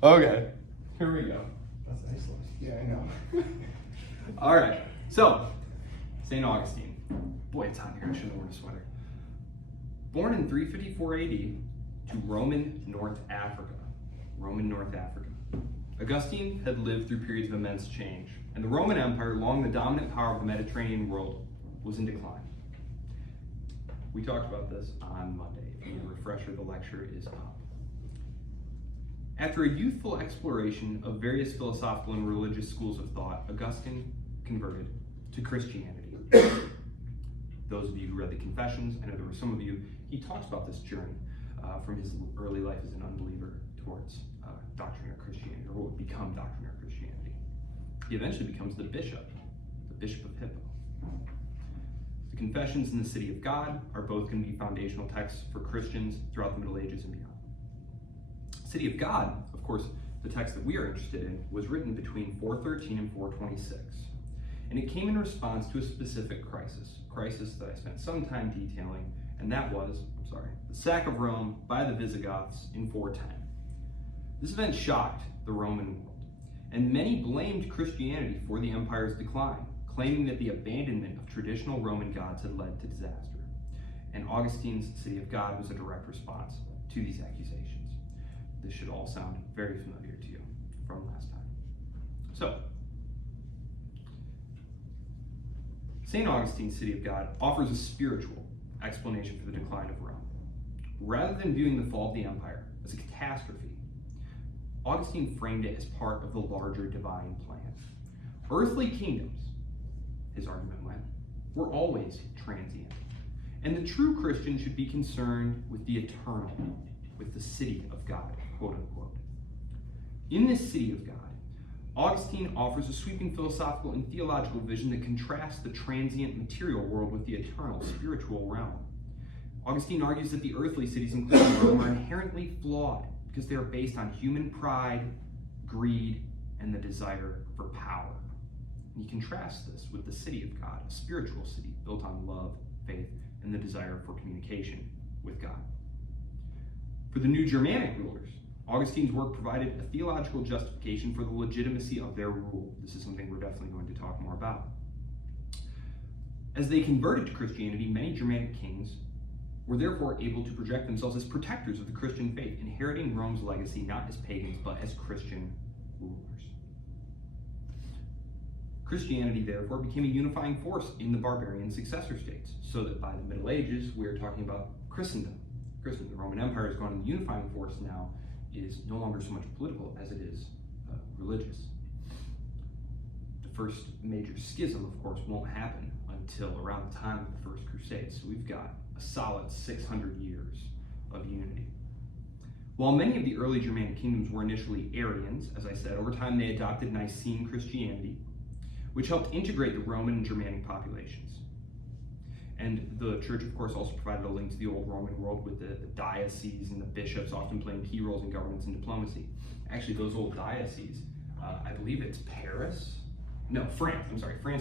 Okay, here we go. That's nice. Yeah, I know. All right, so St. Augustine. Boy, it's hot here. I should have worn a sweater. Born in 354 AD to Roman North Africa. Augustine had lived through periods of immense change, and the Roman Empire, long the dominant power of the Mediterranean world, was in decline. We talked about this on Monday. If you need a refresher, the lecture is up. After a youthful exploration of various philosophical and religious schools of thought, Augustine converted to Christianity. Those of you who read the Confessions, I know there were some of you, he talks about this journey from his early life as an unbeliever towards doctrine of Christianity, or what would become doctrine of Christianity. He eventually becomes the Bishop of Hippo. The Confessions and the City of God are both going to be foundational texts for Christians throughout the Middle Ages and beyond. City of God, of course, the text that we are interested in, was written between 413 and 426. And it came in response to a specific crisis that I spent some time detailing, and that was, the sack of Rome by the Visigoths in 410. This event shocked the Roman world, and many blamed Christianity for the empire's decline, claiming that the abandonment of traditional Roman gods had led to disaster. And Augustine's City of God was a direct response to these accusations. This should all sound very familiar to you from last time. So, St. Augustine's City of God offers a spiritual explanation for the decline of Rome. Rather than viewing the fall of the empire as a catastrophe, Augustine framed it as part of the larger divine plan. Earthly kingdoms, his argument went, were always transient, and the true Christian should be concerned with the eternal, with the city of God, quote unquote. In this city of God, Augustine offers a sweeping philosophical and theological vision that contrasts the transient material world with the eternal spiritual realm. Augustine argues that the earthly cities, including Rome, are inherently flawed because they are based on human pride, greed, and the desire for power. And he contrasts this with the city of God, a spiritual city built on love, faith, and the desire for communication with God. For the new Germanic rulers, Augustine's work provided a theological justification for the legitimacy of their rule. This is something we're definitely going to talk more about. As they converted to Christianity, many Germanic kings were therefore able to project themselves as protectors of the Christian faith, inheriting Rome's legacy not as pagans, but as Christian rulers. Christianity, therefore, became a unifying force in the barbarian successor states, so that by the Middle Ages, we are talking about Christendom. The Roman Empire has gone, the unifying force now is no longer so much political as it is religious. The first major schism, of course, won't happen until around the time of the First Crusade, so we've got a solid 600 years of unity. While many of the early Germanic kingdoms were initially Arians, as I said, over time they adopted Nicene Christianity, which helped integrate the Roman and Germanic populations. And the church, of course, also provided a link to the old Roman world with the dioceses and the bishops often playing key roles in governance and diplomacy. Actually, those old dioceses, I believe it's France,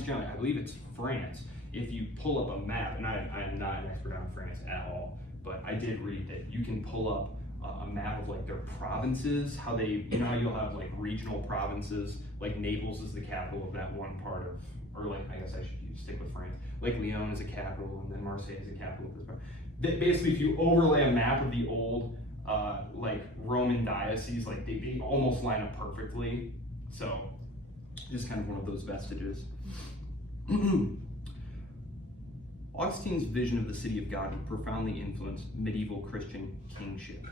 generally, I believe it's France. If you pull up a map, and I'm not an expert on France at all, but I did read that you can pull up a map of like their provinces, how they, how you'll have like regional provinces, like Naples is the capital of that one part of, or like, I guess I should stick with France. Like Lyon is a capital, and then Marseille is a capital of this part. Basically, if you overlay a map of the old, like Roman dioceses, like they almost line up perfectly. So, just kind of one of those vestiges. Augustine's vision of the city of God would profoundly influence medieval Christian kingship.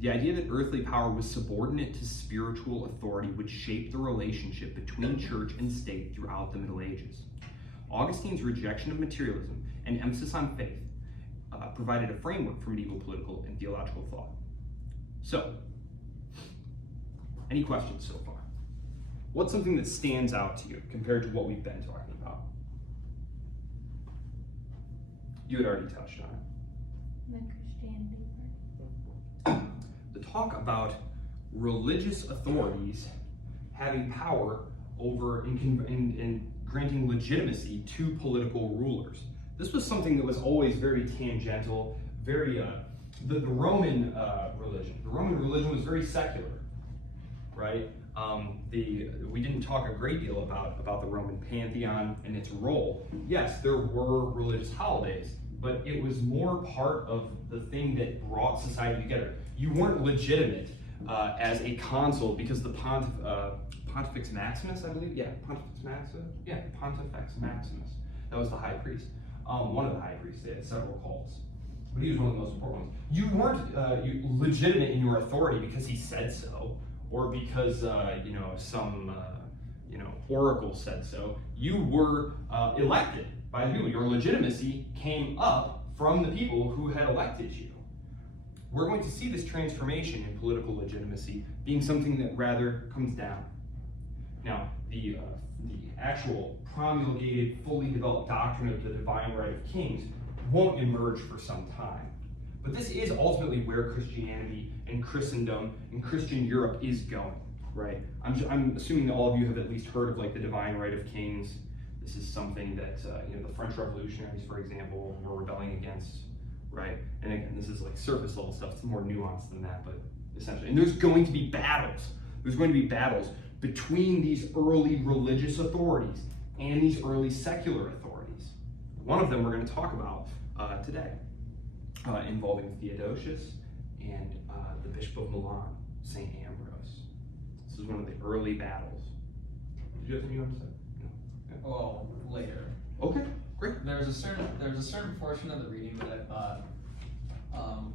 The idea that earthly power was subordinate to spiritual authority would shape the relationship between church and state throughout the Middle Ages. Augustine's rejection of materialism and emphasis on faith provided a framework for medieval political and theological thought. So, any questions so far? What's something that stands out to you compared to what we've been talking about? You had already touched on it. The Christianity part. The talk about religious authorities having power over and granting legitimacy to political rulers. This was something that was always very tangential, very the Roman religion. The Roman religion was very secular. right? We didn't talk a great deal about the Roman pantheon and its role. Yes, there were religious holidays, but it was more part of the thing that brought society together. You weren't legitimate as a consul because the Pontifex Maximus, I believe, Pontifex Maximus, that was the high priest, one of the high priests. They had several cults, but he was one of the most important ones. You weren't legitimate in your authority because he said so, or because some oracle said so. You were elected by the people. Your legitimacy came up from the people who had elected you. We're going to see this transformation in political legitimacy being something that rather comes down. Now, the actual promulgated, fully developed doctrine of the divine right of kings won't emerge for some time. But this is ultimately where Christianity and Christendom and Christian Europe is going, right? I'm assuming that all of you have at least heard of like the divine right of kings. This is something that the French revolutionaries, for example, were rebelling against, right? And again, this is like surface level stuff. It's more nuanced than that, but essentially. And there's going to be battles. There's going to be battles between these early religious authorities and these early secular authorities. One of them we're going to talk about today, involving Theodosius and the Bishop of Milan, St. Ambrose. This is one of the early battles. Did you have something you want to say? No. Yeah. Well, later. Okay, great. There's a certain portion of the reading that I thought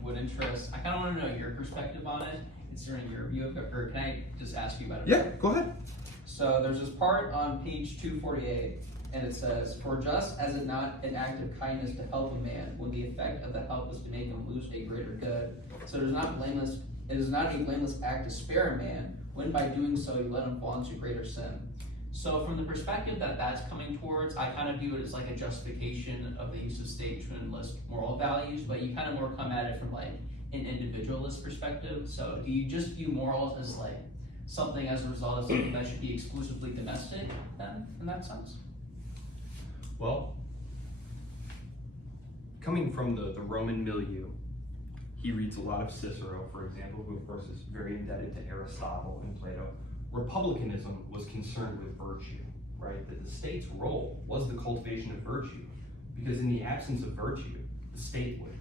would interest. I kind of want to know your perspective on it, considering your view of it. Or can I just ask you about it? Yeah, go ahead. So there's this part on page 248, and it says, "For just as it not an act of kindness to help a man, when the effect of the help is to make him lose a greater good, so it is not a blameless act to spare a man, when by doing so you let him fall into greater sin." So from the perspective that that's coming towards, I kind of view it as like a justification of the use of state to enlist moral values, but you kind of more come at it from like an individualist perspective. So do you just view morals as like something as a result of something that should be exclusively domestic then, in that sense? Well, coming from the Roman milieu, he reads a lot of Cicero, for example, who of course is very indebted to Aristotle and Plato. Republicanism was concerned with virtue, right? That the state's role was the cultivation of virtue, because in the absence of virtue, the state would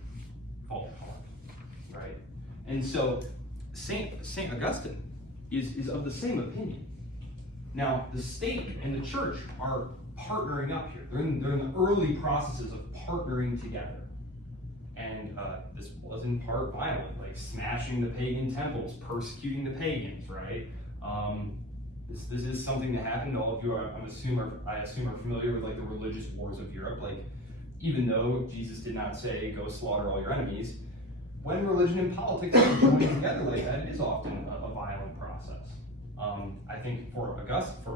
fall apart, right? And so Saint Augustine is of the same opinion. Now, the state and the church are partnering up here. They're in the early processes of partnering together. And this was in part violent, like smashing the pagan temples, persecuting the pagans, right? This is something that happened. All of you, I assume are familiar with like the religious wars of Europe. Like, even though Jesus did not say go slaughter all your enemies, when religion and politics are joined together like that, it is often a violent process. I think for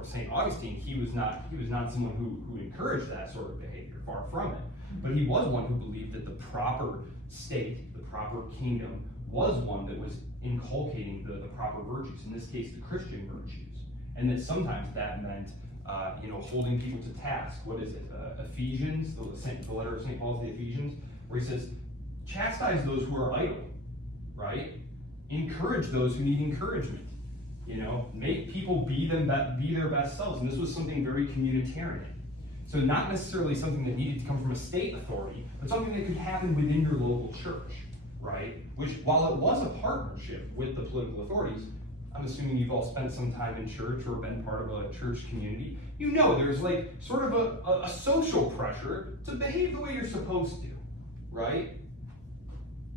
St. Augustine, he was not someone who encouraged that sort of behavior. Far from it. But he was one who believed that the proper state, the proper kingdom, was one that was inculcating the proper virtues, in this case the Christian virtues, and that sometimes that meant holding people to task. What is it? Ephesians, the letter of St. Paul to the Ephesians, where he says, chastise those who are idle, right? Encourage those who need encouragement. Make people be their best selves, and this was something very communitarian. So not necessarily something that needed to come from a state authority, but something that could happen within your local church, right? Which, while it was a partnership with the political authorities, I'm assuming you've all spent some time in church or been part of a church community. There's like sort of a social pressure to behave the way you're supposed to, right?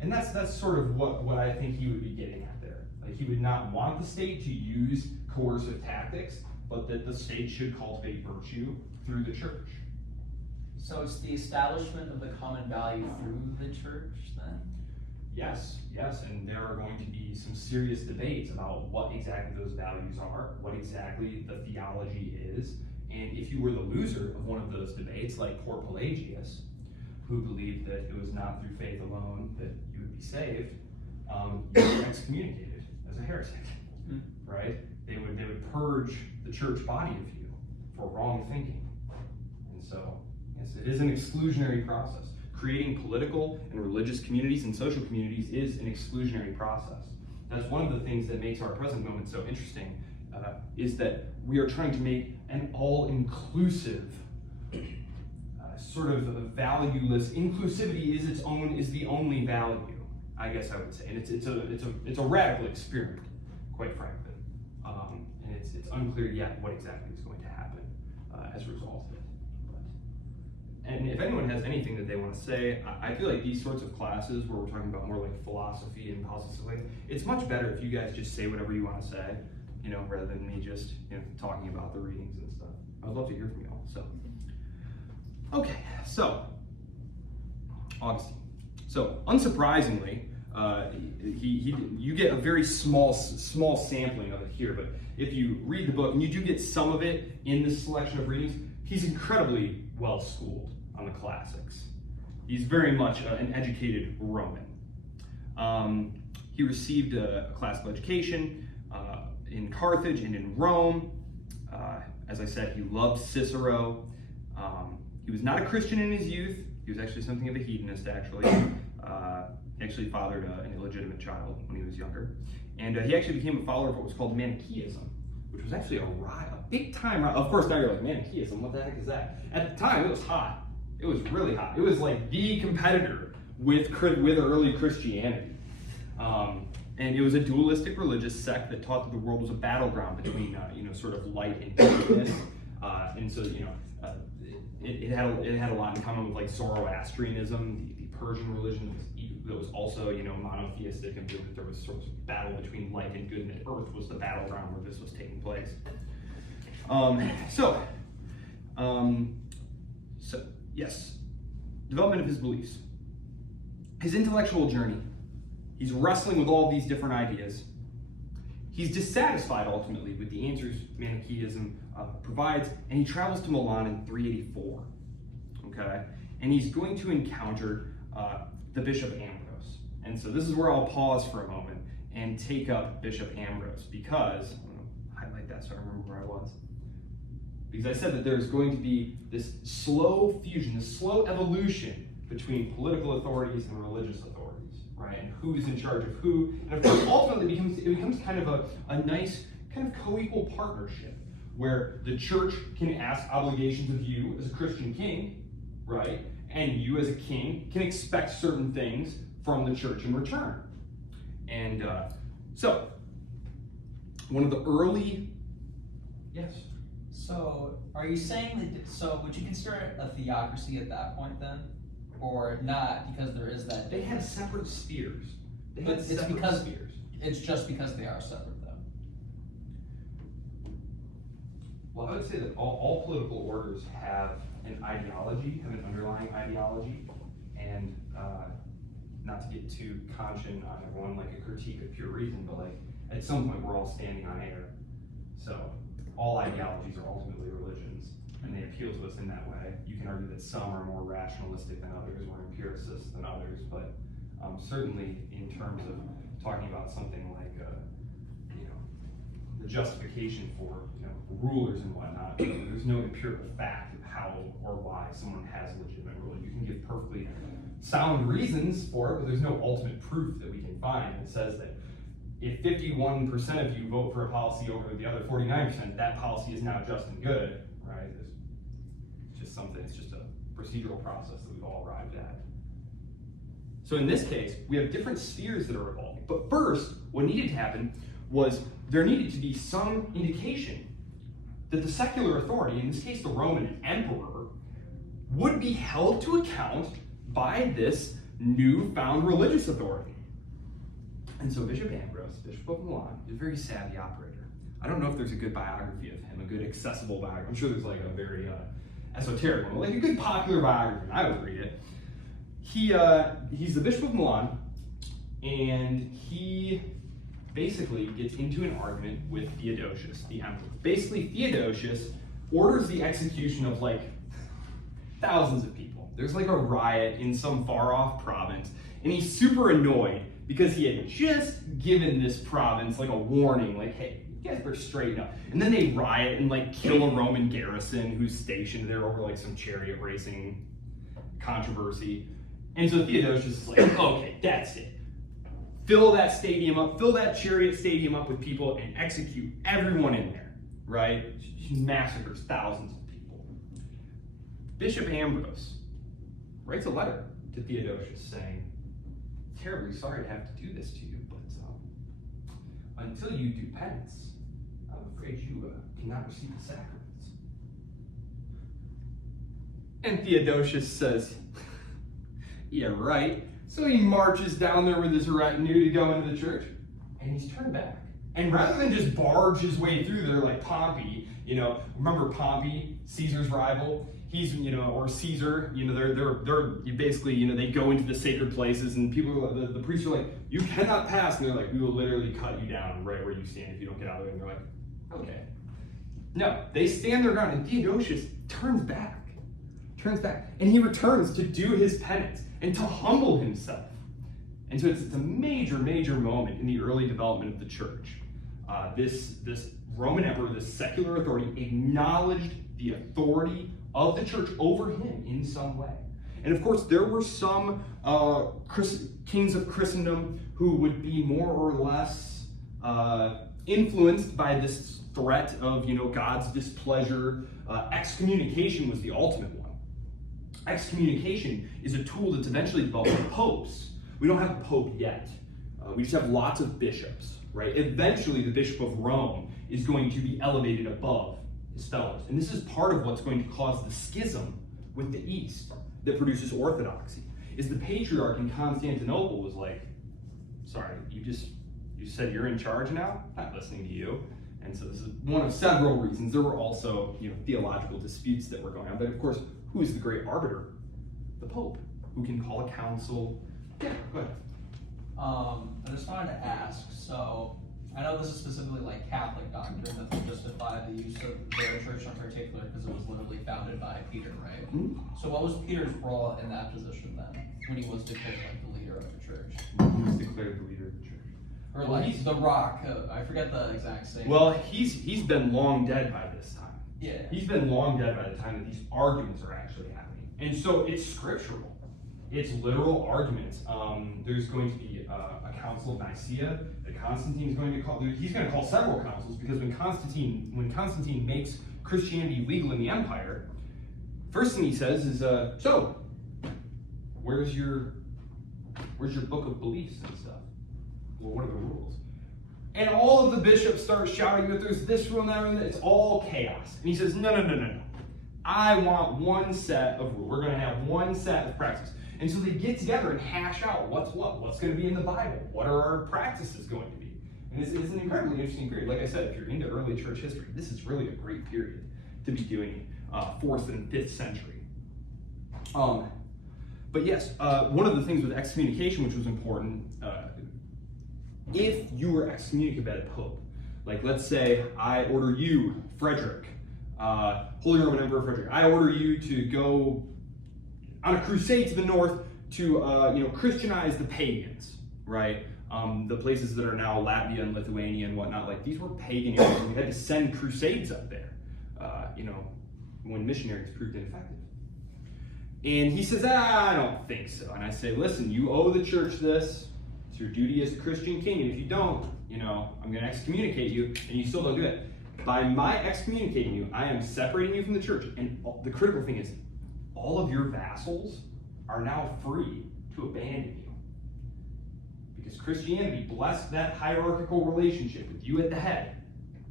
And that's sort of what I think he would be getting at there. Like, he would not want the state to use coercive tactics, but that the state should cultivate virtue through the church. So it's the establishment of the common value through the church then? Yes, and there are going to be some serious debates about what exactly those values are, what exactly the theology is, and if you were the loser of one of those debates, like poor Pelagius, who believed that it was not through faith alone that you would be saved, you were excommunicated as a heretic, right? They would purge the church body of you for wrong thinking. And so, yes, it is an exclusionary process. Creating political and religious communities and social communities is an exclusionary process. That's one of the things that makes our present moment so interesting, is that we are trying to make an all-inclusive, sort of valueless. Inclusivity is the only value, I guess I would say, and it's a radical experiment, quite frankly, and it's unclear yet what exactly is going to happen as a result of it. And if anyone has anything that they want to say, I feel like these sorts of classes where we're talking about more like philosophy and policy, it's much better if you guys just say whatever you want to say, rather than me just talking about the readings and stuff. I'd love to hear from you all. So, okay, so Augustine. So unsurprisingly, you get a very small sampling of it here, but if you read the book, and you do get some of it in this selection of readings, he's incredibly well schooled on the classics. He's very much an educated Roman. He received a classical education in Carthage and in Rome. As I said, he loved Cicero. He was not a Christian in his youth. He was actually something of a hedonist, actually. He actually fathered an illegitimate child when he was younger. And he actually became a follower of what was called Manichaeism, which was actually a big time. Of course, now you're like, Manichaeism, what the heck is that? At the time, it was hot. It was really hot. It was like the competitor with early Christianity. And it was a dualistic religious sect that taught that the world was a battleground between, sort of light and darkness. And so, it had a lot in common with like Zoroastrianism, the Persian religion that was also, monotheistic, and that there was sort of battle between light and good, and that Earth was the battleground where this was taking place. So yes, development of his beliefs, his intellectual journey. He's wrestling with all these different ideas. He's dissatisfied ultimately with the answers Manichaeism provides, and he travels to Milan in 384. Okay, and he's going to encounter the Bishop Ambrose. And so this is where I'll pause for a moment and take up Bishop Ambrose, because I'm going to highlight that so I remember where I was. Because I said that there's going to be this slow fusion, this slow evolution between political authorities and religious authorities, right? And who's in charge of who. And of course, ultimately, it becomes kind of a nice kind of co-equal partnership where the church can ask obligations of you as a Christian king, right? And you as a king can expect certain things from the church in return. And so, one of the early, yes? So, are you saying that, would you consider it a theocracy at that point then? Or not, because there is that They had difference? separate spheres. But it's just because they are separate though. Well, I would say that all political orders have an ideology, have an underlying ideology, and not to get too conscious on everyone, like a critique of pure reason, but like at some point we're all standing on air. So all ideologies are ultimately religions, and they appeal to us in that way. You can argue that some are more rationalistic than others, or empiricists than others, but certainly in terms of talking about something like the justification for rulers and whatnot, there's no empirical fact of how or why someone has legitimate rule. You can give perfectly sound reasons for it, but there's no ultimate proof that we can find that says that if 51% of you vote for a policy over the other 49%, that policy is now just and good, right? It's just something, it's just a procedural process that we've all arrived at. So in this case, we have different spheres that are evolving. But first, what needed to happen was there needed to be some indication that the secular authority, in this case the Roman emperor, would be held to account by this newfound religious authority. And so Bishop Ambrose, Bishop of Milan, is a very savvy operator. I don't know if there's a good biography of him, a good accessible biography. I'm sure there's like a very esoteric one, like a good popular biography, and I would read it. He's the Bishop of Milan, and he basically gets into an argument with Theodosius, the emperor. Basically, Theodosius orders the execution of like thousands of people. There's like a riot in some far-off province, and he's super annoyed because he had just given this province like a warning, like, hey, you guys better straighten up. And then they riot and like kill a Roman garrison who's stationed there over like some chariot racing controversy. And so Theodosius is like, okay, that's it. fill that stadium up, fill that Chariot Stadium up with people and execute everyone in there, right? She massacres thousands of people. Bishop Ambrose writes a letter to Theodosius saying, terribly sorry to have to do this to you, but until you do penance, I'm afraid you cannot receive the sacraments. And Theodosius says, yeah, right. So he marches down there with his retinue to go into the church, and he's turned back. And rather than just barge his way through there like Pompey, remember Pompey, Caesar's rival? He's, or Caesar, they're basically, they go into the sacred places and people, the priests are like, you cannot pass. And they're like, we will literally cut you down right where you stand if you don't get out of the way. And they're like, okay. No, they stand their ground, and Theodosius turns back. And he returns to do his penance and to humble himself. And so it's a major, major moment in the early development of the church. This Roman emperor, this secular authority, acknowledged the authority of the church over him in some way. And of course, there were some kings of Christendom who would be more or less influenced by this threat of, God's displeasure. Excommunication was the ultimate one. Excommunication is a tool that's eventually developed by popes. We don't have a pope yet. We just have lots of bishops, right? Eventually, the Bishop of Rome is going to be elevated above his fellows. And this is part of what's going to cause the schism with the East that produces orthodoxy. Is the patriarch in Constantinople was like, sorry, you said you're in charge now? I'm not listening to you. And so this is one of several reasons. There were also, theological disputes that were going on. But of course, who is the great arbiter? The Pope, who can call a council. Yeah, go ahead. I just wanted to ask, so I know this is specifically like Catholic doctrine that they justify the use of their church in particular because it was literally founded by Peter, right? Mm-hmm. So what was Peter's role in that position then, when he was declared like the leader of the church? He was declared the leader of the church. Or like the Rock, I forget the exact saying. Well, he's been long dead by this time. Yeah. He's been long dead by the time that these arguments are actually happening. And so it's scriptural. It's literal arguments. There's going to be a council of Nicaea that Constantine's going to call. He's going to call several councils because when Constantine makes Christianity legal in the empire, first thing he says is, so, where's your book of beliefs and stuff? Well, what are the rules? And all of the bishops start shouting that there's this rule and that rule, it's all chaos. And he says, no. I want one set of rules. We're going to have one set of practices. And so they get together and hash out what's going to be in the Bible. What are our practices going to be? And it's an incredibly interesting period. Like I said, if you're into early church history, this is really a great period to be doing 4th and 5th century. But yes, one of the things with excommunication, which was important, if you were excommunicated by the Pope, like let's say I order you, Frederick, Holy Roman Emperor Frederick, I order you to go on a crusade to the north to Christianize the pagans, right? The places that are now Latvia and Lithuania and whatnot, like these were pagan areas, and we had to send crusades up there, when missionaries proved ineffective. And he says, I don't think so. And I say, listen, you owe the church this. It's your duty as a Christian king, and if you don't, I'm going to excommunicate you, and you still don't do it. By my excommunicating you, I am separating you from the church. And the critical thing is, all of your vassals are now free to abandon you. Because Christianity blessed that hierarchical relationship with you at the head.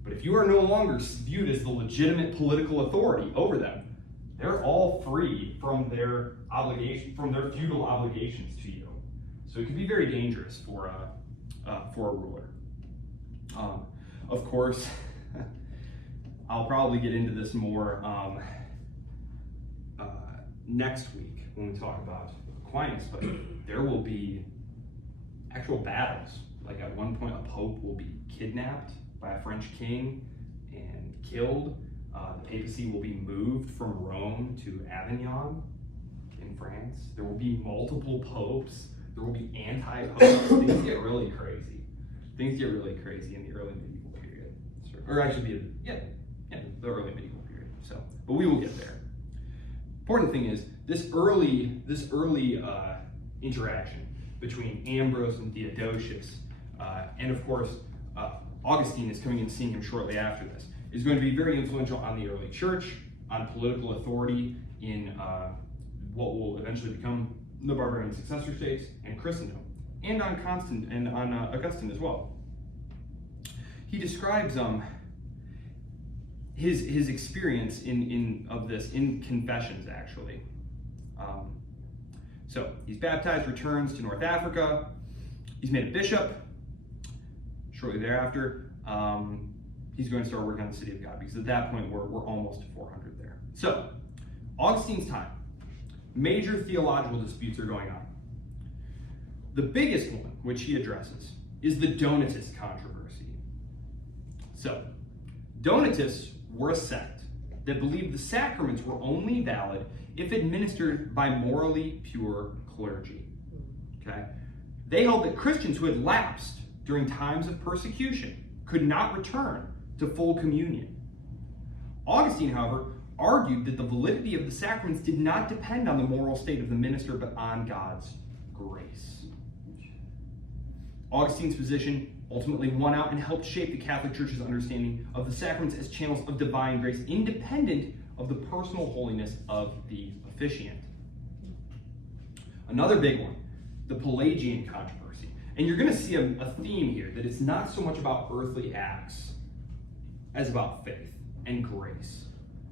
But if you are no longer viewed as the legitimate political authority over them, they're all free from their obligation, from their feudal obligations to you. So it can be very dangerous for a ruler. Of course, I'll probably get into this more next week when we talk about Aquinas, but there will be actual battles. Like at one point, a pope will be kidnapped by a French king and killed. The papacy will be moved from Rome to Avignon in France. There will be multiple popes. There will be anti-popes. Things get really crazy. Things get really crazy in the early medieval period. Or actually, the early medieval period. So, but we will get there. Important thing is this early interaction between Ambrose and Theodosius. And of course, Augustine is coming and seeing him shortly after this, is going to be very influential on the early church, on political authority in what will eventually become the barbarian successor states and Christendom, and on Augustine as well. He describes his experience of this in Confessions, actually. So he's baptized, returns to North Africa. He's made a bishop. Shortly thereafter, he's going to start working on the city of God, because at that point we're almost to 400 there. So, Augustine's time. Major theological disputes are going on. The biggest one, which he addresses, is the Donatist controversy. So, Donatists were a sect that believed the sacraments were only valid if administered by morally pure clergy. Okay? They held that Christians who had lapsed during times of persecution could not return to full communion. Augustine, however, argued that the validity of the sacraments did not depend on the moral state of the minister, but on God's grace. Augustine's position ultimately won out and helped shape the Catholic Church's understanding of the sacraments as channels of divine grace, independent of the personal holiness of the officiant. Another big one, the Pelagian controversy. And you're going to see a theme here, that it's not so much about earthly acts as about faith and grace.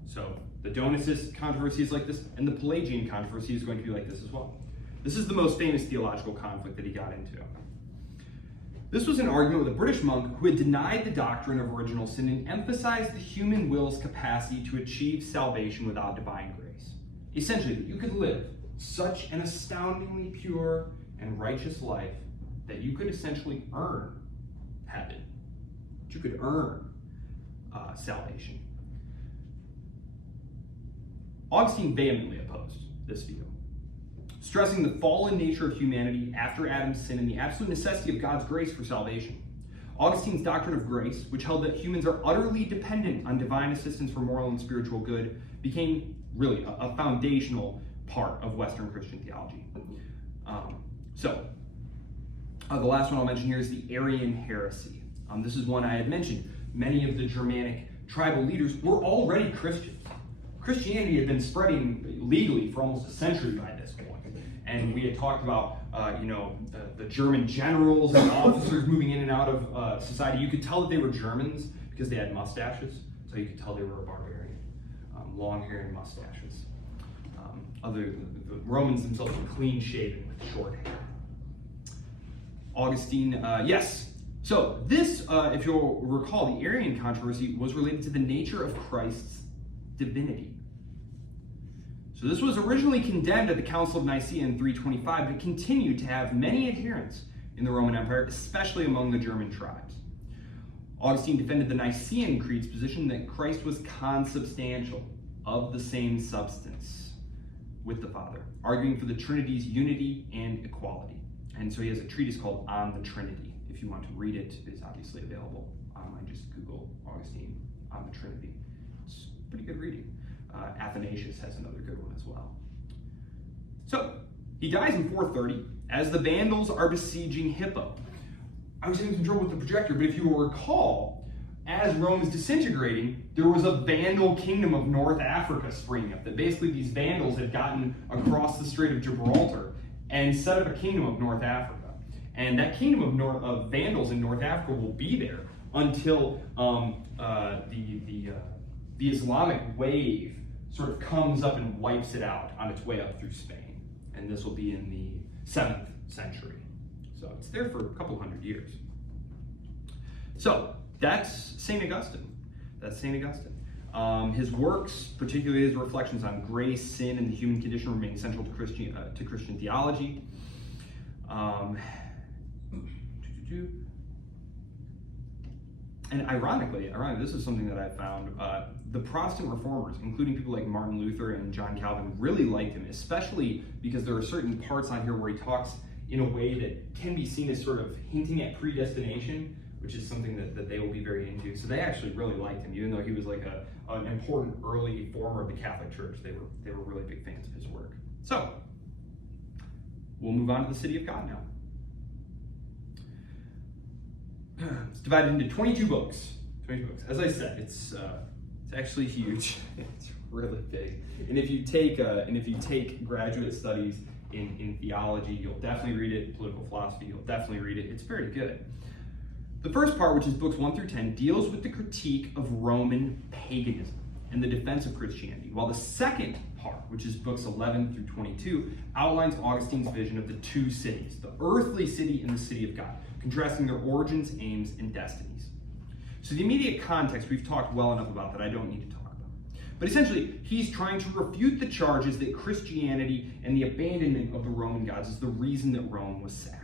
So the Donatist controversy is like this, and the Pelagian controversy is going to be like this as well. This is the most famous theological conflict that he got into. This was an argument with a British monk who had denied the doctrine of original sin and emphasized the human will's capacity to achieve salvation without divine grace. Essentially, that you could live such an astoundingly pure and righteous life that you could essentially earn heaven. That you could earn salvation. Augustine vehemently opposed this view, stressing the fallen nature of humanity after Adam's sin and the absolute necessity of God's grace for salvation. Augustine's doctrine of grace, which held that humans are utterly dependent on divine assistance for moral and spiritual good, became really a foundational part of Western Christian theology. The last one I'll mention here is the Arian heresy. This is one I had mentioned. Many of the Germanic tribal leaders were already Christians. Christianity had been spreading legally for almost a century by this point. And we had talked about, the German generals and officers moving in and out of society. You could tell that they were Germans because they had mustaches, so you could tell they were a barbarian. Long hair and mustaches. The Romans themselves were clean shaven with short hair. Augustine, yes. So this, if you'll recall, the Arian controversy was related to the nature of Christ's divinity. So this was originally condemned at the Council of Nicaea in 325, but continued to have many adherents in the Roman Empire, especially among the German tribes. Augustine defended the Nicene Creed's position that Christ was consubstantial, of the same substance with the Father, arguing for the Trinity's unity and equality. And so he has a treatise called On the Trinity. If you want to read it, it's obviously available online. Just Google Augustine on the Trinity. It's pretty good reading. Athanasius has another good one as well. So, he dies in 430 as the Vandals are besieging Hippo. I was having some trouble with the projector, but if you will recall, as Rome is disintegrating, there was a Vandal kingdom of North Africa springing up. That basically these Vandals had gotten across the Strait of Gibraltar and set up a kingdom of North Africa. And that kingdom of Vandals in North Africa will be there until the Islamic wave sort of comes up and wipes it out on its way up through Spain. And this will be in the 7th century. So it's there for a couple hundred years. So that's St. Augustine. His works, particularly his reflections on grace, sin, and the human condition, remain central to Christian theology. And ironically, this is something that I found. The Protestant reformers, including people like Martin Luther and John Calvin, really liked him, especially because there are certain parts on here where he talks in a way that can be seen as sort of hinting at predestination, which is something that they will be very into. So they actually really liked him, even though he was like an important early former of the Catholic Church. They were really big fans of his work. So we'll move on to the City of God now. It's divided into 22 books. 22 books. As I said, it's actually huge. It's really big. And if you take graduate studies in theology, you'll definitely read it. Political philosophy, you'll definitely read it. It's very good. The first part, which is books 1 through 10, deals with the critique of Roman paganism and the defense of Christianity, while the second part, which is books 11 through 22, outlines Augustine's vision of the two cities, the earthly city and the city of God, contrasting their origins, aims, and destinies. So the immediate context we've talked well enough about that I don't need to talk about. But essentially, he's trying to refute the charges that Christianity and the abandonment of the Roman gods is the reason that Rome was sacked.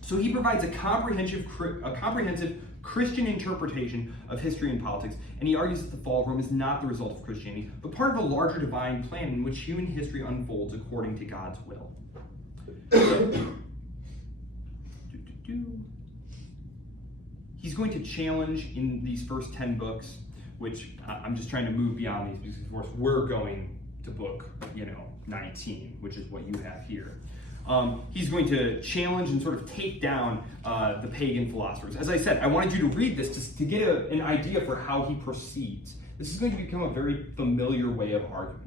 So he provides a comprehensive Christian interpretation of history and politics, and he argues that the fall of Rome is not the result of Christianity, but part of a larger divine plan in which human history unfolds according to God's will. He's going to challenge in these first 10 books, which I'm just trying to move beyond these because, of course, we're going to book, 19, which is what you have here. He's going to challenge and sort of take down the pagan philosophers. As I said, I wanted you to read this to get an idea for how he proceeds. This is going to become a very familiar way of arguing.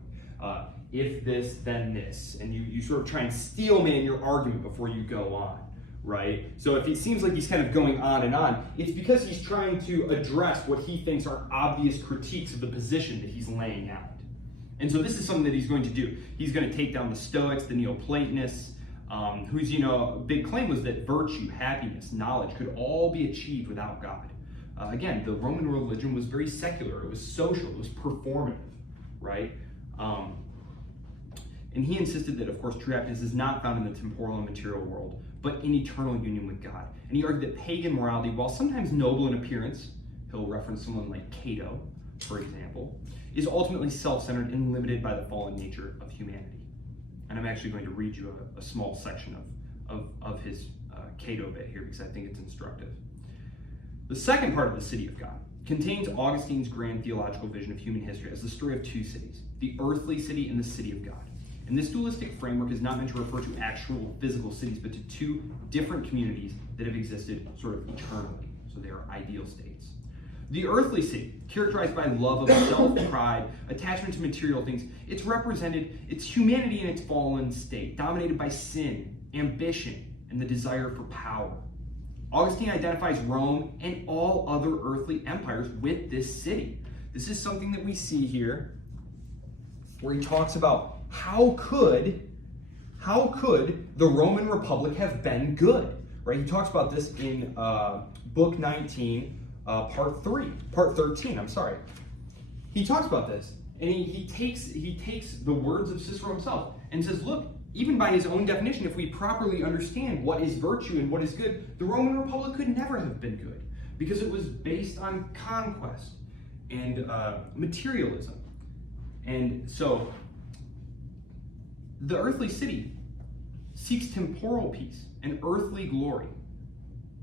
If this, then this. And you sort of try and steelman your argument before you go on, right? So if it seems like he's kind of going on and on, it's because he's trying to address what he thinks are obvious critiques of the position that he's laying out. And so this is something that he's going to do. He's going to take down the Stoics, the Neoplatonists, whose big claim was that virtue, happiness, knowledge could all be achieved without God. Again, the Roman religion was very secular. It was social. It was performative, right? And he insisted that, of course, true happiness is not found in the temporal and material world, but in eternal union with God. And he argued that pagan morality, while sometimes noble in appearance, he'll reference someone like Cato, for example, is ultimately self-centered and limited by the fallen nature of humanity. And I'm actually going to read you a small section of his Cato bit here because I think it's instructive. The second part of the City of God contains Augustine's grand theological vision of human history as the story of two cities, the earthly city and the city of God. And this dualistic framework is not meant to refer to actual physical cities, but to two different communities that have existed sort of eternally. So they are ideal states. The earthly city, characterized by love of self, pride, attachment to material things, it's humanity in its fallen state, dominated by sin, ambition, and the desire for power. Augustine identifies Rome and all other earthly empires with this city. This is something that we see here, where he talks about how could the Roman Republic have been good, right? He talks about this in book 19, part 13, I'm sorry. He talks about this, and he takes the words of Cicero himself and says, look, even by his own definition, if we properly understand what is virtue and what is good, the Roman Republic could never have been good because it was based on conquest and materialism. And so the earthly city seeks temporal peace and earthly glory.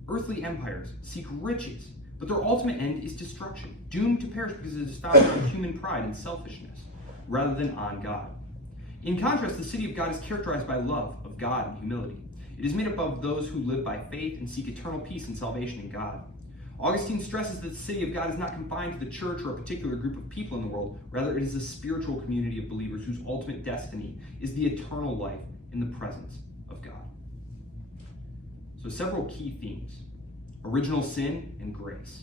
Earthly empires seek riches, but their ultimate end is destruction, doomed to perish because it is founded on human pride and selfishness, rather than on God. In contrast, the city of God is characterized by love of God and humility. It is made up of those who live by faith and seek eternal peace and salvation in God. Augustine stresses that the city of God is not confined to the church or a particular group of people in the world. Rather, it is a spiritual community of believers whose ultimate destiny is the eternal life in the presence of God. So several key themes: original sin and grace.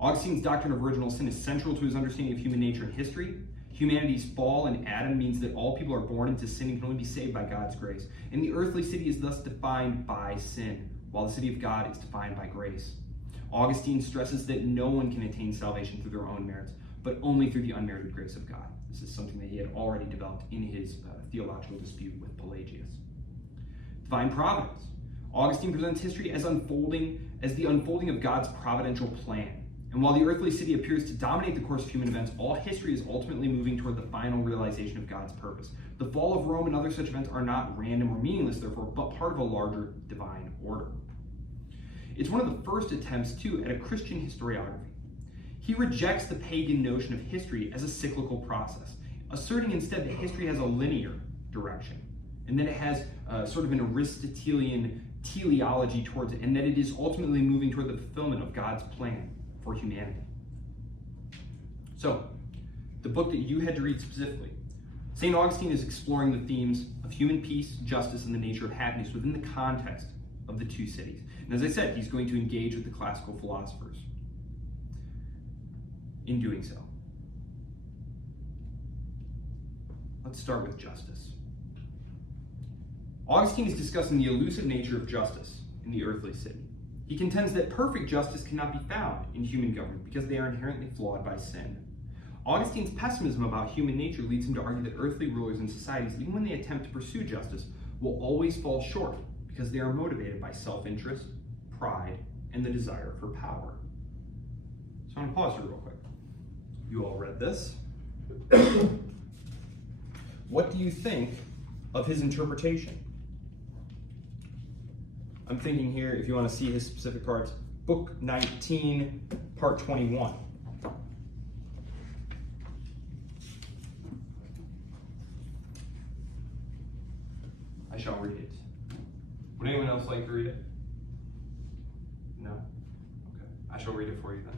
Augustine's doctrine of original sin is central to his understanding of human nature and history. Humanity's fall in Adam means that all people are born into sin and can only be saved by God's grace. And the earthly city is thus defined by sin, while the city of God is defined by grace. Augustine stresses that no one can attain salvation through their own merits, but only through the unmerited grace of God. This is something that he had already developed in his theological dispute with Pelagius. Divine providence. Augustine presents history as the unfolding of God's providential plan. And while the earthly city appears to dominate the course of human events, all history is ultimately moving toward the final realization of God's purpose. The fall of Rome and other such events are not random or meaningless, therefore, but part of a larger divine order. It's one of the first attempts, too, at a Christian historiography. He rejects the pagan notion of history as a cyclical process, asserting instead that history has a linear direction, and that it has sort of an Aristotelian teleology towards it, and that it is ultimately moving toward the fulfillment of God's plan for humanity. So, the book that you had to read specifically, St. Augustine is exploring the themes of human peace, justice, and the nature of happiness within the context of the two cities. And as I said, he's going to engage with the classical philosophers in doing so. Let's start with justice. Augustine is discussing the elusive nature of justice in the earthly city. He contends that perfect justice cannot be found in human government because they are inherently flawed by sin. Augustine's pessimism about human nature leads him to argue that earthly rulers and societies, even when they attempt to pursue justice, will always fall short because they are motivated by self-interest, pride, and the desire for power. So I'm going to pause here real quick. You all read this. What do you think of his interpretation? I'm thinking here, if you want to see his specific parts, Book 19, Part 21. I shall read it. Would anyone else like to read it? No? Okay. I shall read it for you then.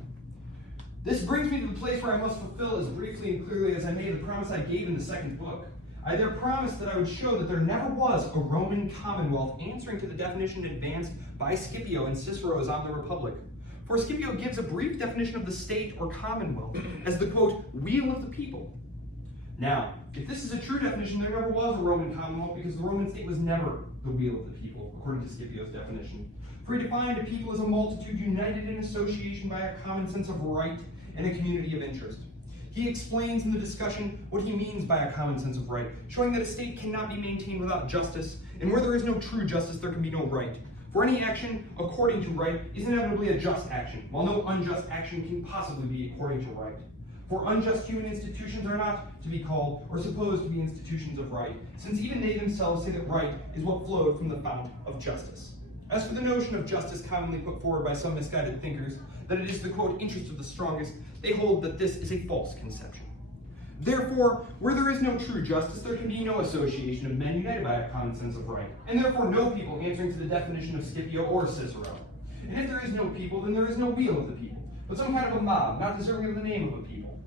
This brings me to the place where I must fulfill as briefly and clearly as I may the promise I gave in the second book. I there promised that I would show that there never was a Roman commonwealth answering to the definition advanced by Scipio and Cicero's on the Republic. For Scipio gives a brief definition of the state or commonwealth as the, quote, wheel of the people. Now, if this is a true definition, there never was a Roman commonwealth because the Roman state was never the wheel of the people, according to Scipio's definition. For he defined a people as a multitude united in association by a common sense of right and a community of interest. He explains in the discussion what he means by a common sense of right, showing that a state cannot be maintained without justice, and where there is no true justice, there can be no right. For any action according to right is inevitably a just action, while no unjust action can possibly be according to right. For unjust human institutions are not to be called or supposed to be institutions of right, since even they themselves say that right is what flowed from the fount of justice. As for the notion of justice commonly put forward by some misguided thinkers, that it is the, quote, interest of the strongest, they hold that this is a false conception. Therefore, where there is no true justice, there can be no association of men united by a common sense of right, and therefore no people answering to the definition of Scipio or Cicero. And if there is no people, then there is no wheel of the people, but some kind of a mob, not deserving of the name of a people.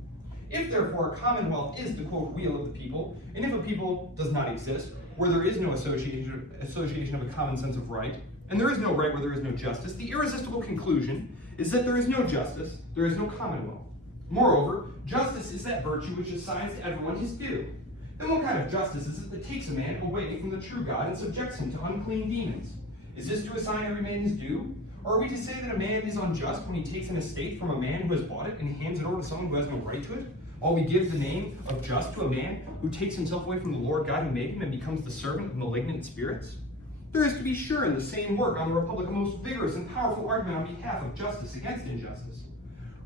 If therefore a commonwealth is the, quote, wheel of the people, and if a people does not exist, where there is no association of a common sense of right, and there is no right where there is no justice, the irresistible conclusion is that there is no justice, there is no commonwealth. Moreover, justice is that virtue which assigns to everyone his due. Then what kind of justice is it that takes a man away from the true God and subjects him to unclean demons? Is this to assign every man his due? Or are we to say that a man is unjust when he takes an estate from a man who has bought it and hands it over to someone who has no right to it? While we give the name of just to a man who takes himself away from the Lord God who made him and becomes the servant of malignant spirits? There is, to be sure, in the same work on the Republic a most vigorous and powerful argument on behalf of justice against injustice.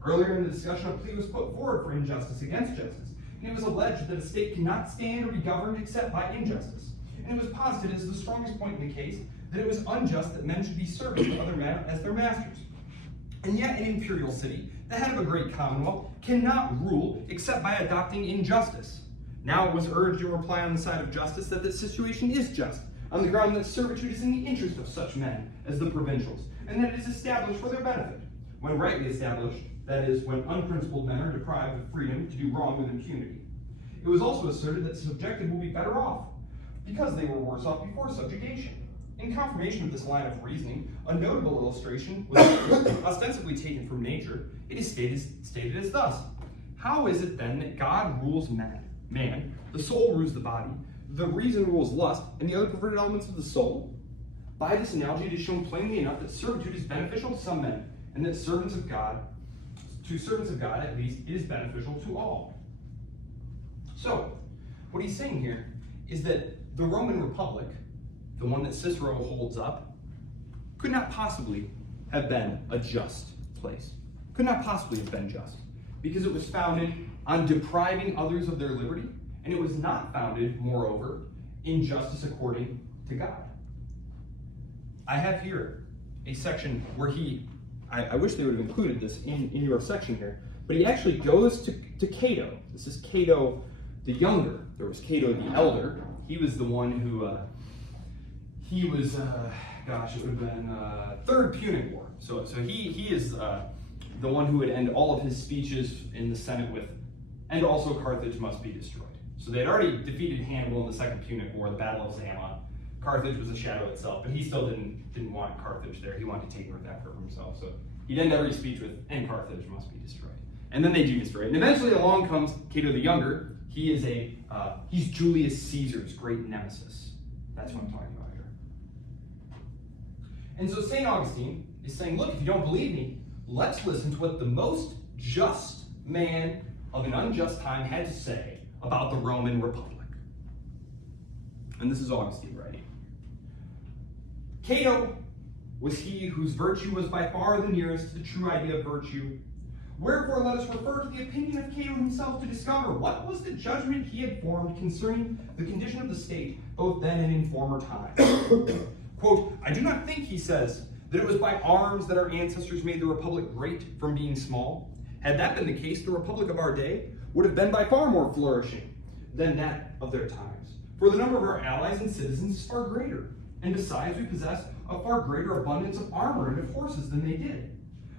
Earlier in the discussion, a plea was put forward for injustice against justice, and it was alleged that a state cannot stand or be governed except by injustice. And it was posited as the strongest point in the case that it was unjust that men should be servants to other men as their masters. And yet an imperial city, the head of a great commonwealth, cannot rule except by adopting injustice. Now it was urged in reply on the side of justice that the situation is just, on the ground that servitude is in the interest of such men as the provincials, and that it is established for their benefit. When rightly established, that is, when unprincipled men are deprived of freedom to do wrong with impunity. It was also asserted that subjected will be better off, because they were worse off before subjugation. In confirmation of this line of reasoning, a notable illustration was ostensibly taken from nature. It is stated as thus: how is it then that God rules man, the soul rules the body, the reason rules lust, and the other perverted elements of the soul? By this analogy, it is shown plainly enough that servitude is beneficial to some men, and that servants of God at least, it is beneficial to all. So, what he's saying here is that the Roman Republic, the one that Cicero holds up, could not possibly have been a just place. Could not possibly have been just, because it was founded on depriving others of their liberty, and it was not founded, moreover, in justice according to God. I have here a section where I wish they would have included this in your section here, but he actually goes to Cato. This is Cato the younger. There was Cato the elder. He was the one who he was, gosh, it would have been Third Punic War. So he is the one who would end all of his speeches in the Senate with, and also Carthage must be destroyed. So they had already defeated Hannibal in the Second Punic War, the Battle of Zama. Carthage was a shadow itself, but he still didn't want Carthage there. He wanted to take North Africa for himself. So he'd end every speech with, and Carthage must be destroyed. And then they do destroy it. And eventually along comes Cato the Younger. He is he's Julius Caesar's great nemesis. That's what I'm talking about here. And so St. Augustine is saying, look, if you don't believe me, let's listen to what the most just man of an unjust time had to say about the Roman Republic. And this is Augustine writing. Cato was he whose virtue was by far the nearest to the true idea of virtue. Wherefore let us refer to the opinion of Cato himself to discover what was the judgment he had formed concerning the condition of the state, both then and in former times. Quote, I do not think, he says, that it was by arms that our ancestors made the republic great from being small. Had that been the case, the republic of our day would have been by far more flourishing than that of their times. For the number of our allies and citizens is far greater, and besides we possess a far greater abundance of armor and of horses than they did.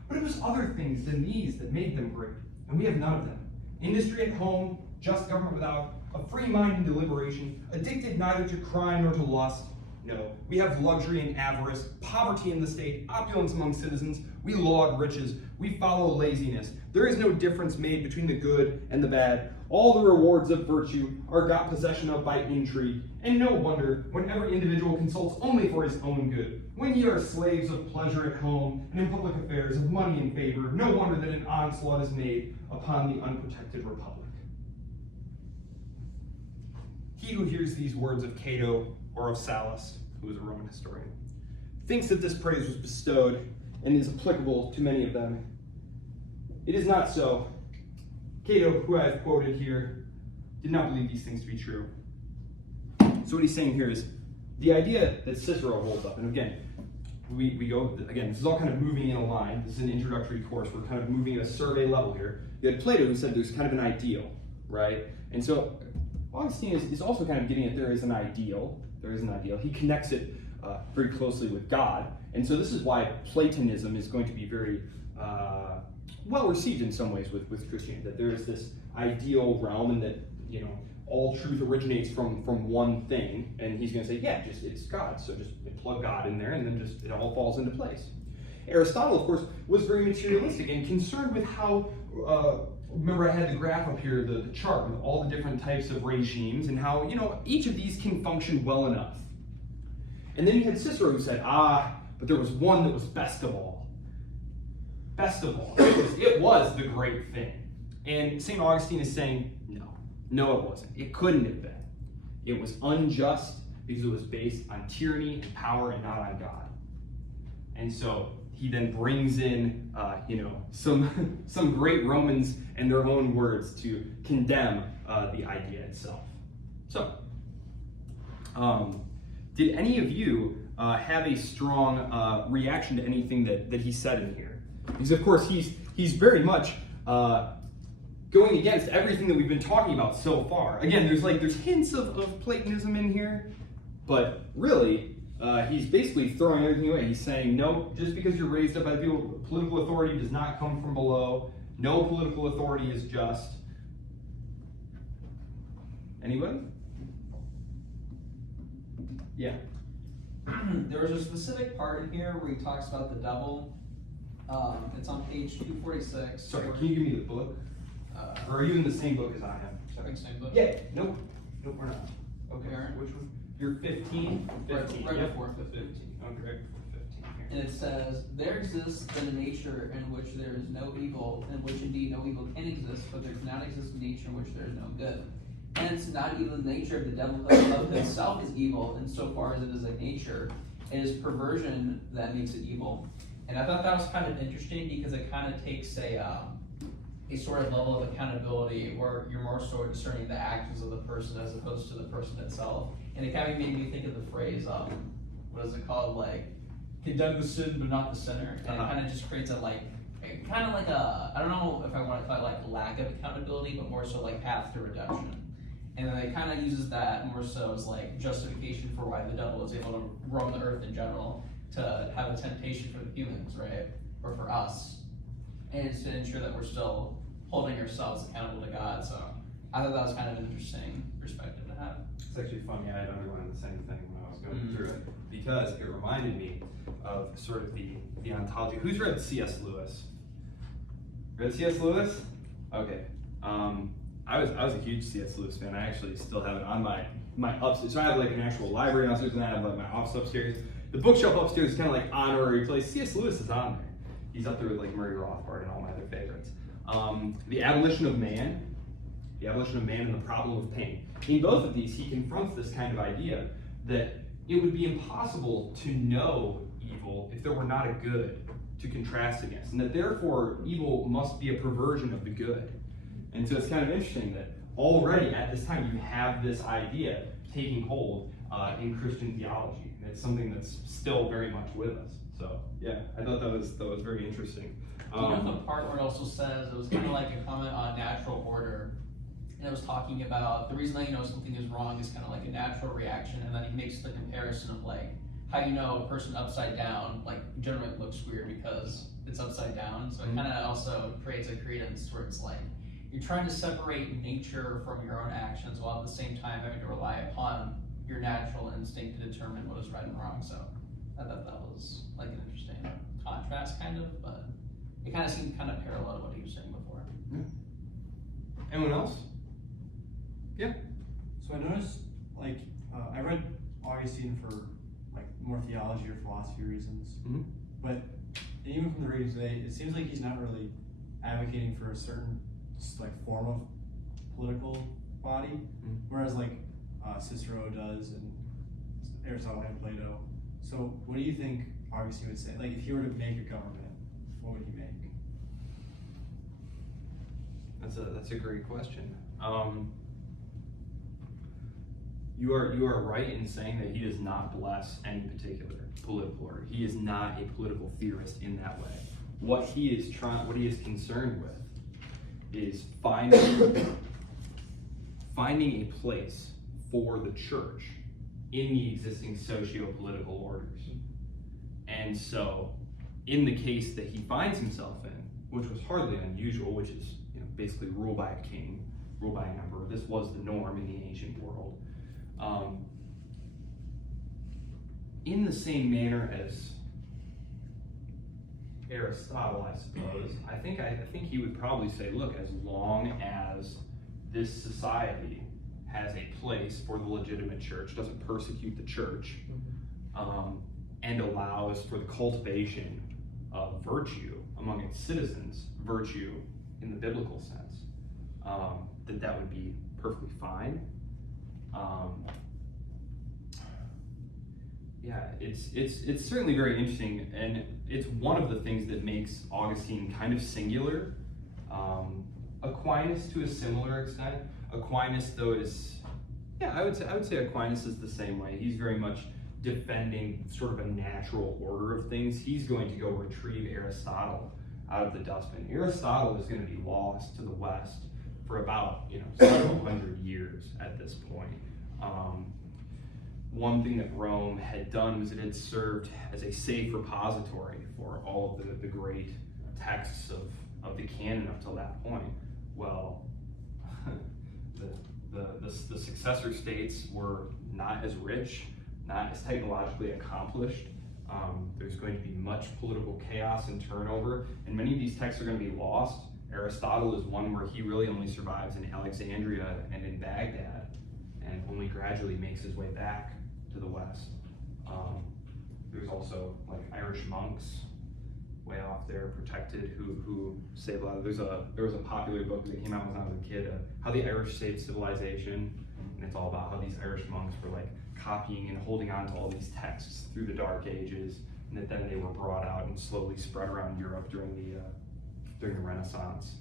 But it was other things than these that made them great, and we have none of them. Industry at home, just government without, a free mind and deliberation, addicted neither to crime nor to lust. No, we have luxury and avarice, poverty in the state, opulence among citizens. We laud riches, we follow laziness. There is no difference made between the good and the bad. All the rewards of virtue are got possession of by intrigue, and no wonder when every individual consults only for his own good. When ye are slaves of pleasure at home and in public affairs, of money and favor, no wonder that an onslaught is made upon the unprotected republic. He who hears these words of Cato or of Sallust, who was a Roman historian, thinks that this praise was bestowed and is applicable to many of them. It is not so. Cato, who I have quoted here, did not believe these things to be true. So what he's saying here is the idea that Cicero holds up, and again, we go, again, this is all kind of moving in a line. This is an introductory course. We're kind of moving at a survey level here. You had Plato who said there's kind of an ideal, right? And so Augustine is also kind of getting at there is an ideal. There is an ideal. He connects it very closely with God. And so this is why Platonism is going to be very well received in some ways with Christianity, that there is this ideal realm and that, you know, all truth originates from one thing. And he's going to say, yeah, it's God. So just plug God in there and then just it all falls into place. Aristotle, of course, was very materialistic and concerned with how, remember I had the graph up here, the chart with all the different types of regimes and how, you know, each of these can function well enough. And then you had Cicero who said, but there was one that was best of all. Best of all. It was the great thing. And St. Augustine is saying, no, it wasn't. It couldn't have been. It was unjust because it was based on tyranny and power and not on God. And so he then brings in, some great Romans and their own words to condemn the idea itself. So, did any of you have a strong reaction to anything that he said in here? Because of course he's very much going against everything that we've been talking about so far. Again, there's hints of Platonism in here, but really he's basically throwing everything away. He's saying, no, just because you're raised up by the people, political authority does not come from below. No political authority is just. Anybody? Yeah. There was a specific part in here where he talks about the devil. It's on page 246. Sorry, can you give me the book? Or are you in the same book as I am? Sorry, same book? Yeah, nope, we're not. Okay. Which one? You're 15? 15, Right yep. before 15. Okay, right before 15 here. And it says, there exists then a nature in which there is no evil, in which indeed no evil can exist, but there cannot exist a nature in which there is no good. Hence, not even the nature of the devil of himself is evil, insofar as it is a nature. It is perversion that makes it evil. And I thought that was kind of interesting because it kind of takes a sort of level of accountability where you're more sort of discerning the actions of the person as opposed to the person itself. And it kind of made me think of the phrase, what is it called? Like, condemn the sin but not the sinner. And it kind of just creates a kind of like a, I don't know if I want to call it like lack of accountability, but more so like path to redemption. And then it kind of uses that more so as like justification for why the devil is able to roam the earth in general, to have a temptation for the humans, right? Or for us. And it's to ensure that we're still holding ourselves accountable to God. So I thought that was kind of an interesting perspective to have. It's actually funny, I had underlined the same thing when I was going through it, because it reminded me of sort of the ontology. Who's read C.S. Lewis? Read C.S. Lewis? Okay. I was a huge C.S. Lewis fan. I actually still have it on my upstairs. So I have like an actual library downstairs, and I have like my office upstairs. The bookshelf upstairs is kind of like honorary place. C.S. Lewis is on there. He's up there with like Murray Rothbard and all my other favorites. The Abolition of Man and the Problem of Pain. In both of these, he confronts this kind of idea that it would be impossible to know evil if there were not a good to contrast against, and that therefore evil must be a perversion of the good. And so it's kind of interesting that already at this time you have this idea taking hold in Christian theology, and it's something that's still very much with us. So yeah, I thought that was very interesting. You know the part where it also says, it was kind of like a comment on natural order, and it was talking about the reason that you know something is wrong is kind of like a natural reaction, and then he makes the comparison of like how you know a person upside down like generally looks weird because it's upside down. So it kind of also creates a credence where it's like you're trying to separate nature from your own actions while at the same time having to rely upon your natural instinct to determine what is right and wrong. So I thought that was like an interesting contrast kind of, but it kind of seemed kind of parallel to what he was saying before. Yeah. Anyone else? Yeah. So I noticed, like, I read Augustine for like more theology or philosophy reasons, but even from the reading today, it seems like he's not really advocating for a certain like form of political body, whereas like Cicero does and Aristotle and Plato. So what do you think Augustine would say? Like, if he were to make a government, what would he make? That's a great question. You are right in saying that he does not bless any particular political order. He is not a political theorist in that way. What he is concerned with is finding a place for the church in the existing socio-political orders. And so, in the case that he finds himself in, which was hardly unusual, which is basically rule by a king, rule by an emperor. This was the norm in the ancient world. In the same manner as Aristotle, I suppose, I think he would probably say, look, as long as this society has a place for the legitimate church, doesn't persecute the church, and allows for the cultivation of virtue among its citizens, virtue in the biblical sense, that would be perfectly fine. Yeah, it's certainly very interesting, and it's one of the things that makes Augustine kind of singular. Aquinas, to a similar extent. Aquinas, though, I would say Aquinas is the same way. He's very much defending sort of a natural order of things. He's going to go retrieve Aristotle out of the dustbin. Aristotle is going to be lost to the West for about several hundred years at this point. One thing that Rome had done was it had served as a safe repository for all of the great texts of the canon up till that point. Well, the successor states were not as rich, not as technologically accomplished. There's going to be much political chaos and turnover, and many of these texts are going to be lost. Aristotle is one where he really only survives in Alexandria and in Baghdad, and only gradually makes his way back to the West. There's also like Irish monks way off there, protected, who saved a lot of. There was a popular book that came out when I was a kid, How the Irish Saved Civilization, and it's all about how these Irish monks were like copying and holding on to all these texts through the Dark Ages, and that then they were brought out and slowly spread around Europe during the Renaissance.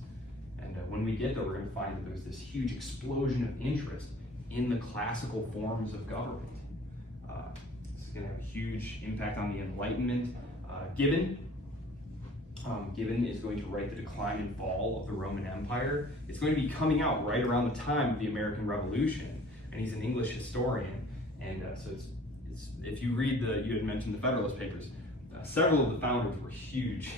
And when we get there, we're going to find that there's this huge explosion of interest in the classical forms of government. This is going to have a huge impact on the Enlightenment. Gibbon, Gibbon is going to write The Decline and Fall of the Roman Empire. It's going to be coming out right around the time of the American Revolution, and he's an English historian. And so it's if you read you had mentioned the Federalist Papers, several of the founders were huge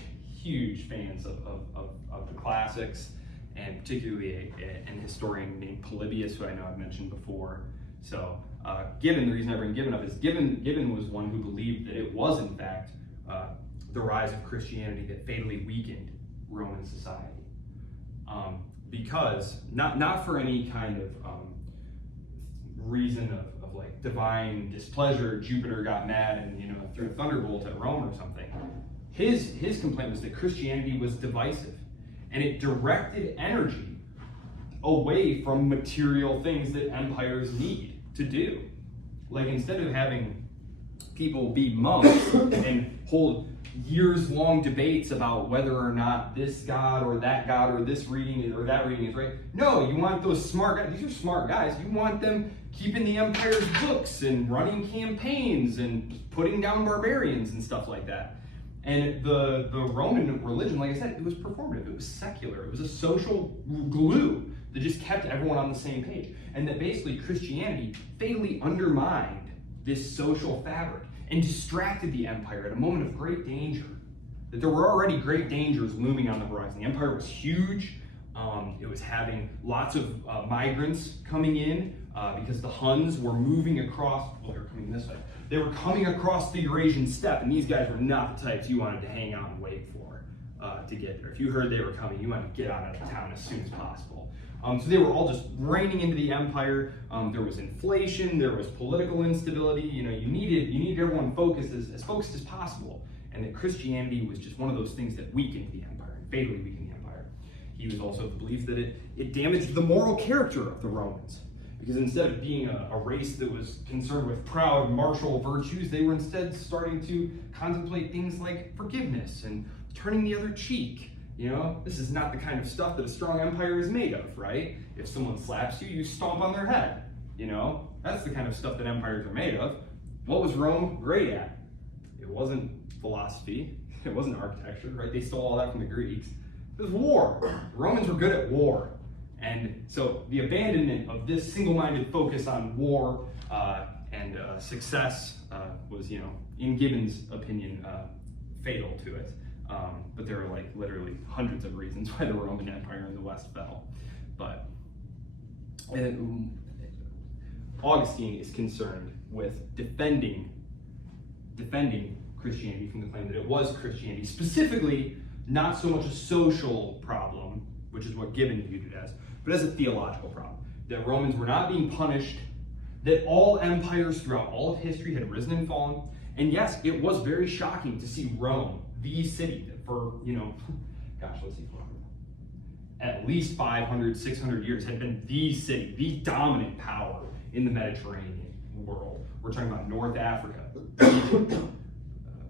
fans of the classics, and particularly an historian named Polybius, who I know I've mentioned before. So Gibbon, the reason I bring Gibbon up is Gibbon was one who believed that it was in fact the rise of Christianity that fatally weakened Roman society, because not for any kind of reason of like divine displeasure. Jupiter got mad and threw a thunderbolt at Rome or something. His complaint was that Christianity was divisive, and it directed energy away from material things that empires need to do. Like, instead of having people be monks and hold years-long debates about whether or not this god or this reading or that reading is right. No, you want those smart guys. These are smart guys. You want them keeping the empire's books and running campaigns and putting down barbarians and stuff like that. And the Roman religion, like I said, it was performative. It was secular. It was a social glue that just kept everyone on the same page. And that basically Christianity fatally undermined this social fabric and distracted the empire at a moment of great danger. That there were already great dangers looming on the horizon. The empire was huge. It was having lots of migrants coming in because the Huns were moving across, well, they were coming this way. They were coming across the Eurasian steppe, and these guys were not the types you wanted to hang out and wait for to get there. If you heard they were coming, you wanted to get out of town as soon as possible. So they were all just raining into the empire. There was inflation, there was political instability. You needed everyone focused as focused as possible. And that Christianity was just one of those things that weakened the empire, fatally weakened the empire. He was also of the belief that it damaged the moral character of the Romans. Because instead of being a race that was concerned with proud martial virtues, they were instead starting to contemplate things like forgiveness and turning the other cheek. This is not the kind of stuff that a strong empire is made of, right? If someone slaps you, you stomp on their head. That's the kind of stuff that empires are made of. What was Rome great at? It wasn't philosophy. It wasn't architecture, right? They stole all that from the Greeks. It was war. The Romans were good at war. And so the abandonment of this single-minded focus on war and success was, in Gibbon's opinion, fatal to it. But there are literally hundreds of reasons why the Roman Empire in the West fell. But Augustine is concerned with defending Christianity from the claim that it was Christianity, specifically not so much a social problem, which is what Gibbon viewed it as, but as a theological problem. That Romans were not being punished, that all empires throughout all of history had risen and fallen. And yes, it was very shocking to see Rome, the city that for, at least 500, 600 years had been the city, the dominant power in the Mediterranean world. We're talking about North Africa, Egypt,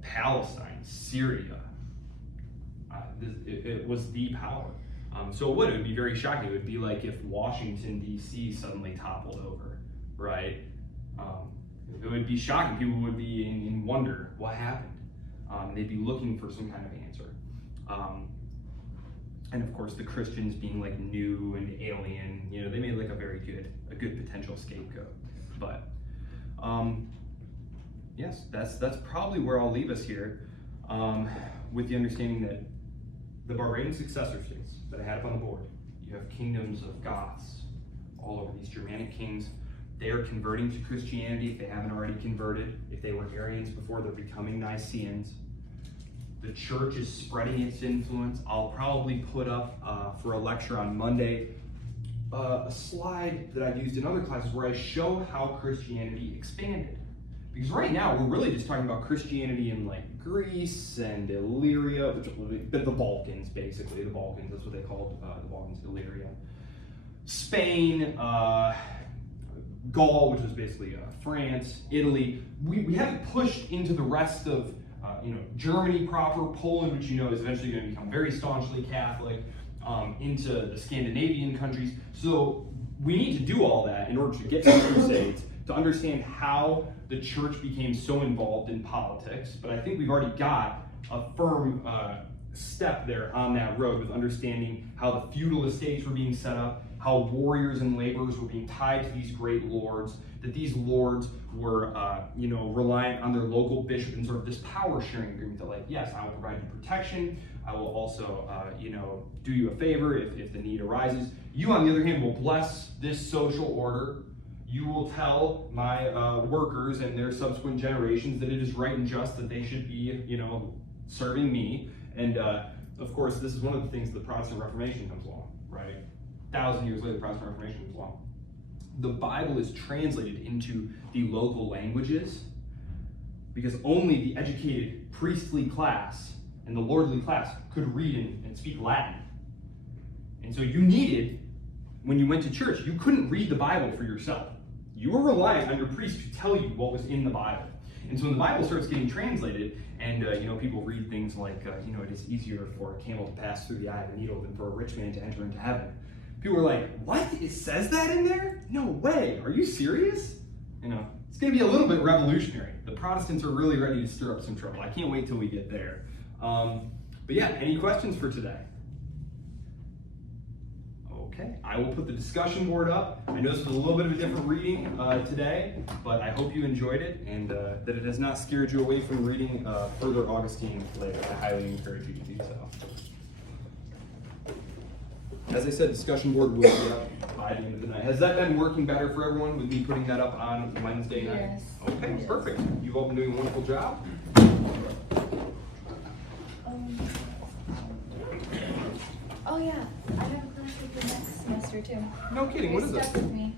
Palestine, Syria. It was the power. So it would be very shocking. It would be like if Washington, D.C. suddenly toppled over, right? It would be shocking. People would be in wonder, what happened? They'd be looking for some kind of answer. And of course, the Christians being new and alien, they made a good potential scapegoat. But yes, that's probably where I'll leave us here, with the understanding that the barbarian successor states that I had up on the board, you have kingdoms of Goths all over, these Germanic kings. They are converting to Christianity if they haven't already converted. If they were Arians before, they're becoming Nicaeans. The church is spreading its influence. I'll probably put up for a lecture on Monday a slide that I've used in other classes where I show how Christianity expanded. Because right now, we're really just talking about Christianity in Greece and Illyria, which the Balkans, basically. The Balkans, that's what they called the Balkans, Illyria. Spain, Gaul, which was basically France, Italy. We haven't pushed into the rest of Germany proper, Poland, which is eventually going to become very staunchly Catholic, into the Scandinavian countries. So we need to do all that in order to get to the Crusades, to understand how the church became so involved in politics. But I think we've already got a firm step there on that road with understanding how the feudal estates were being set up, how warriors and laborers were being tied to these great lords, that these lords were, reliant on their local bishop in sort of this power sharing agreement that, like, yes, I will provide you protection. I will also, do you a favor if the need arises. You, on the other hand, will bless this social order. You will tell my workers and their subsequent generations that it is right and just that they should be, serving me. And of course, this is one of the things the Protestant Reformation comes along, right? 1,000 years later, the Protestant Reformation comes along. The Bible is translated into the local languages because only the educated priestly class and the lordly class could read and speak Latin. And so you needed, when you went to church, you couldn't read the Bible for yourself. You were reliant on your priest to tell you what was in the Bible. And so when the Bible starts getting translated, and people read things like, it is easier for a camel to pass through the eye of a needle than for a rich man to enter into heaven. People are like, what? It says that in there? No way. Are you serious? It's going to be a little bit revolutionary. The Protestants are really ready to stir up some trouble. I can't wait till we get there. But yeah, any questions for today? Okay, I will put the discussion board up. I know this was a little bit of a different reading today, but I hope you enjoyed it and that it has not scared you away from reading further Augustine later. I highly encourage you to do so. As I said, discussion board will be up by the end of the night. Has that been working better for everyone with me putting that up on Wednesday night? Yes. Okay, Yes. Perfect. You've all been doing a wonderful job. Oh yeah, I have a class with you next semester too. No kidding, what is You're it? stuck with me.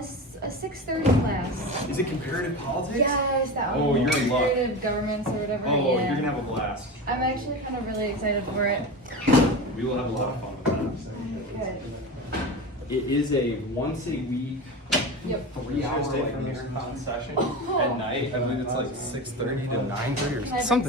It's a 6:30 class. Is it comparative politics? Yes, that Oh, one. you're in luck. Comparative governments or whatever. Oh, yeah. you're gonna have a blast. I'm actually kind of really excited for it. We will have a lot of fun with that. Good. It is a once a week, Yep. 3-hour Stay like for marathon session Oh. at night. I believe it's like 6:30 to 9:30 or Can I something.